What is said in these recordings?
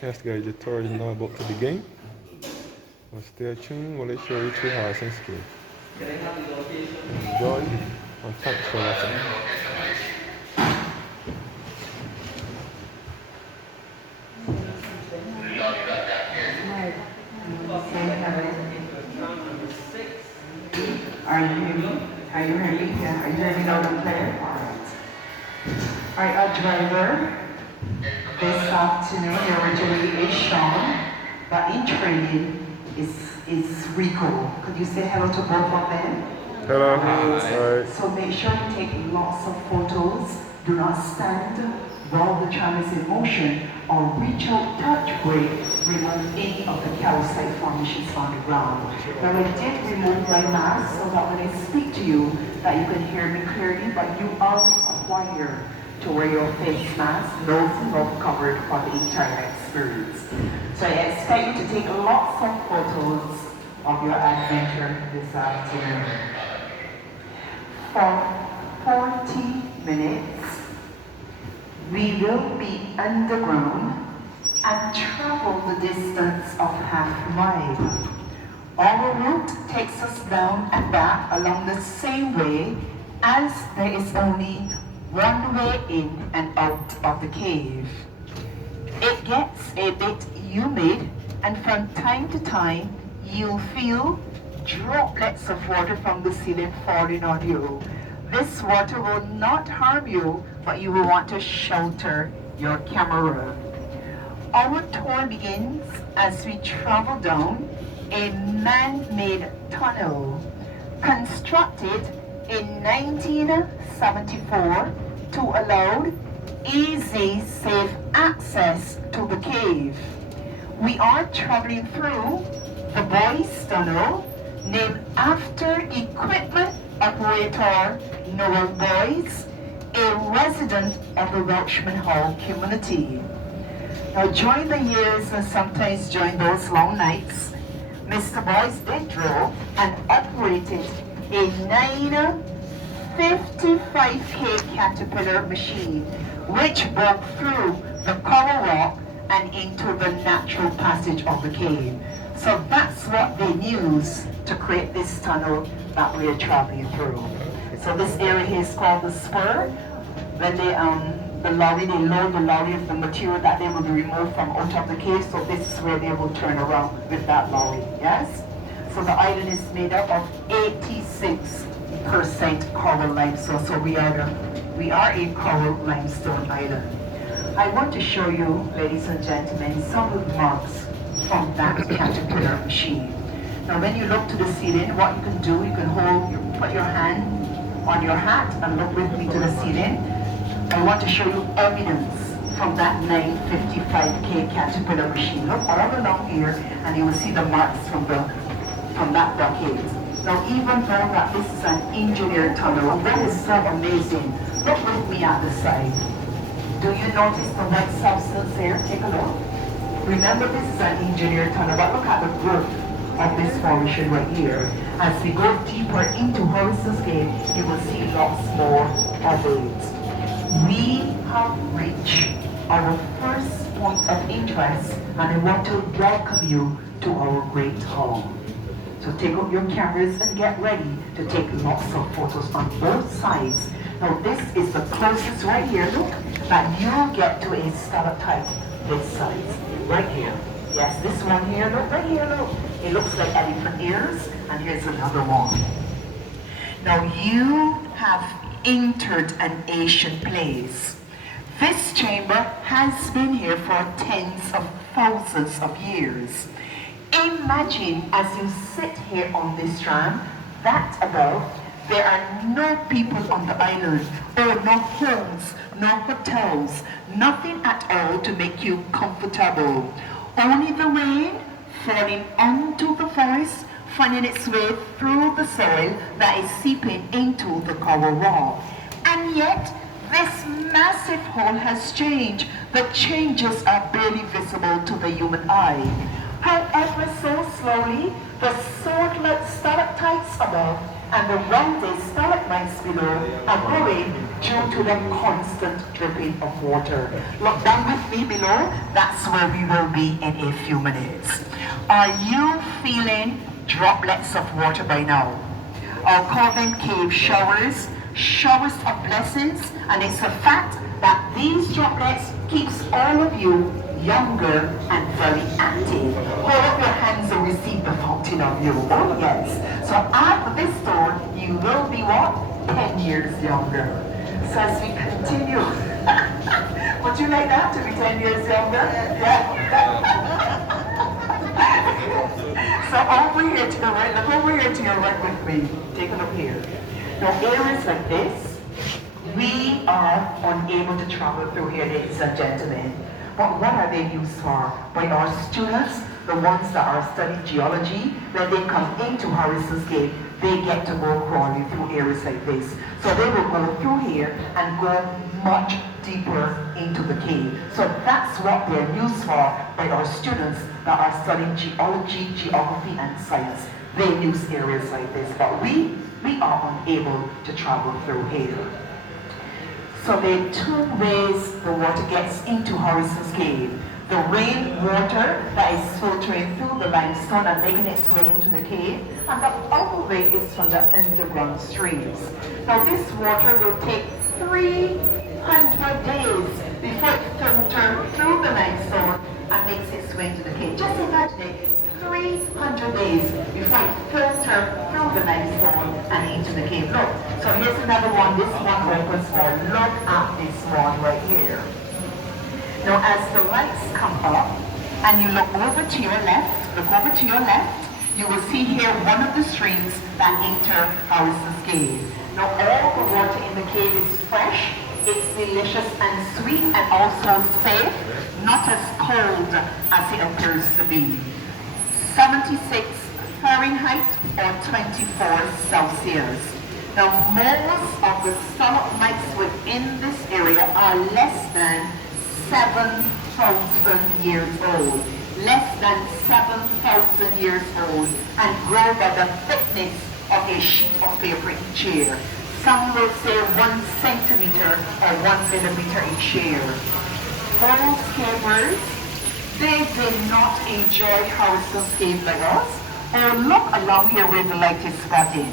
Yes, guys, the tour is now about to begin. So stay tuned while I show you through horse and skill. Enjoy and thanks for watching. Are you hearing me? Are you hearing me? Yeah. Are you hearing me loud and clear? Alright. Alright, our driver this afternoon, originally is Sean, but in training is Rico. Could you say hello to both of them? Hello. Alright. So make sure you take lots of photos. Do not stand while the tram is in motion or reach out, touch, brake, remove any of the calcite formations on the ground. Now I did remove my mask so that when I speak to you that you can hear me clearly, but you are required to wear your face mask, nose and mouth covered for the entire experience. So I expect you to take lots of photos of your adventure this afternoon. For 40 minutes, we will be underground and travel the distance of half a mile. Our route takes us down and back along the same way as there is only one way in and out of the cave. It gets a bit humid and from time to time you'll feel droplets of water from the ceiling falling on you. This water will not harm you, but you will want to shelter your camera. Our tour begins as we travel down a man-made tunnel constructed in 1974 to allow easy, safe access to the cave. We are traveling through the Boys Tunnel, named after equipment operator Noel Boyce, a resident of the Welshman Hall community. Now during the years and sometimes during those long nights, Mr. Boyce did drove and operated a 955K Caterpillar machine which broke through the coral rock and into the natural passage of the cave. So that's what they use to create this tunnel that we are traveling through. So this area here is called the spur. When they load the lorry of the material that they will be removed from out of the cave. So this is where they will turn around with that lorry. Yes. So the island is made up of 86% coral limestone. So we are a coral limestone island. I want to show you, ladies and gentlemen, some of the marks from that Caterpillar machine. Now when you look to the ceiling, what you can do, you can put your hand on your hat and look with me to the ceiling. I want to show you evidence from that 955K Caterpillar machine. Look all along here and you will see the marks from that blockade. Now even though that this is an engineered tunnel, that is so amazing. Look with me at the side. Do you notice the white substance there? Take a look. Remember this is an engineered tunnel, but look at the growth of this formation right here. As we go deeper into Horizon's Gate, you will see lots more of it. We have reached our first point of interest and I want to welcome you to our great hall. So take out your cameras and get ready to take lots of photos on both sides. Now this is the closest right here, look, that you'll get to a stalactite this size, right here. Yes, this one here, look, right here, look. It looks like elephant ears, and here's another one. Now you have entered an ancient place. This chamber has been here for tens of thousands of years. Imagine as you sit here on this tram, that above, there are no people on the island, or no homes, no hotels, nothing at all to make you comfortable. Only the rain falling onto the forest, finding its way through the soil that is seeping into the coral rock. And yet, this massive hole has changed. The changes are barely visible to the human eye. However, so slowly, the sword-like stalactites above and the rounded stalagmites below are growing due to the constant dripping of water. Look down with me below. That's where we will be in a few minutes. Are you feeling droplets of water by now? I'll call them cave showers, showers of blessings, and it's a fact that these droplets keeps all of you younger and very active. Hold up your hands and receive the fountain of you. Oh yes. So after this store, you will be what? 10 years younger. So as we continue, would you like that to be 10 years younger? Yeah. So over here to the right, look over here to your right with me. Take a look here. Now areas like this, we are unable to travel through here, ladies and gentlemen. But what are they used for? By our students, the ones that are studying geology, when they come into Harrison's Cave, they get to go crawling through areas like this. So they will go through here and go much deeper into the cave. So that's what they're used for by our students that are studying geology, geography, and science. They use areas like this, but we are unable to travel through here. So there are two ways the water gets into Harrison's Cave. The rain water that is filtering through the limestone and making its way into the cave, and the other way is from the underground streams. Now this water will take 300 days before it filters through the limestone and makes its way into the cave. Just imagine it, 300 days before it filters through the limestone and into the cave. Look, so here's another one. This one opens more. Look at this one right here. Now as the lights come up and you look over to your left, you will see here one of the streams that enter Harrison's Cave. Now all the water in the cave is fresh, it's delicious and sweet and also safe, not as cold as it appears to be. 76 Fahrenheit or 24 Celsius. Now most of the stalagmites within this area are less than 7,000 years old. Less than 7,000 years old and grow by the thickness of a sheet of paper each year. Some will say 1 centimeter or 1 millimeter each year. Those cavers, they did not enjoy Harrison's Cave like us. Oh, look along here where the light is spotted.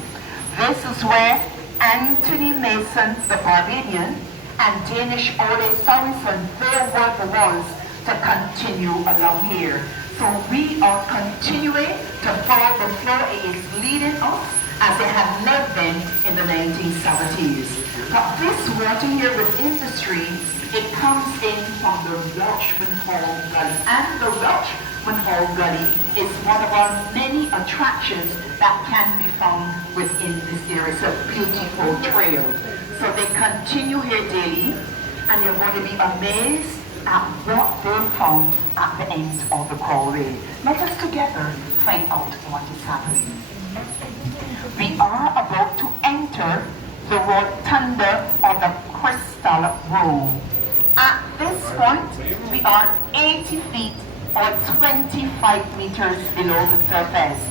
This is where Anthony Mason, the Barbadian, and Danish Ole Sorensen, they were the ones to continue along here. So we are continuing to follow the flow it is leading us as it had led them in the 1970s. But this water here within the stream, it comes in from the Welshman Hall Gully. And the Welshman Hall Gully is one of our many attractions that can be found within this area. It's a beautiful trail. So they continue here daily, and you're going to be amazed at what they found at the end of the crawlway. Let us together find out what is happening. We are about to enter the rotunda or the crystal room. At this point, we are 80 feet or 25 meters below the surface.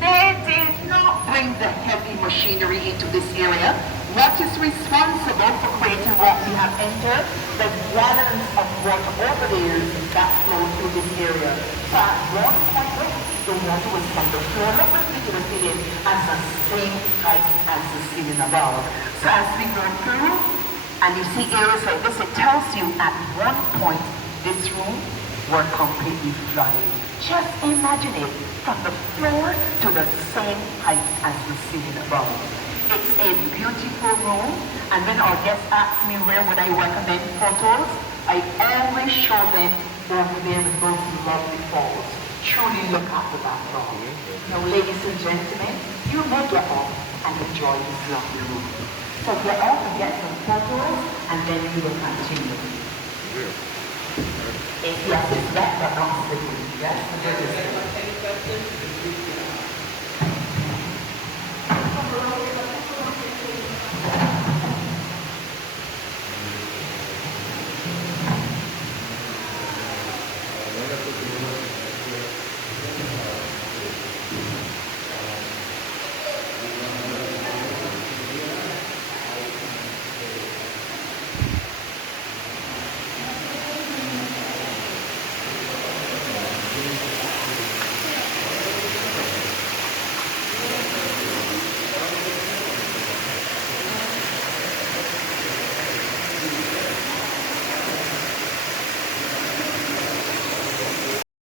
They did not bring the heavy machinery into this area. What is responsible for creating what we have entered? The gallons of water over there that flow through this area. So at one point, the water was from the floor. Look what we can see it as the same height as the ceiling above. So as we go through, and you see areas like this, it tells you at one point, this room were completely flooded. Just imagine it, from the floor to the same height as the ceiling above. It's a beautiful room, and when our guests ask me where would I recommend photos, I always show them over there with those lovely falls. Truly look at the background. Now, ladies and gentlemen, you may get up and enjoy this lovely room. So get up and get some photos, and then we will continue. Yes, it's wet but not slippery. Yes?